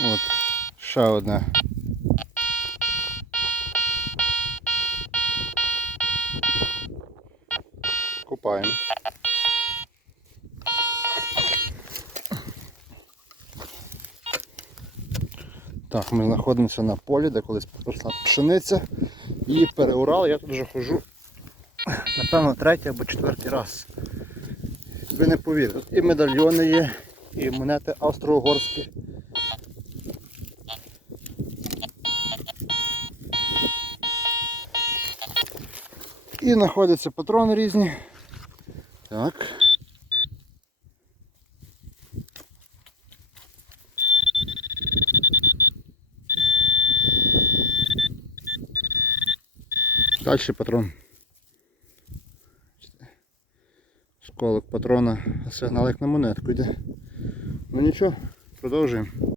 От, ще одне. Купаємо. Так, ми знаходимося на полі, де колись росла пшениця. І переурал, я тут вже ходжу, напевно, третій або четвертий раз. Ви не повірите, і медальйони є, і монети австро-угорські. І знаходяться патрони різні. Так. Дальший патрон. Сколок патрона, сигнал як на монетку йде. Ну нічого, продовжуємо.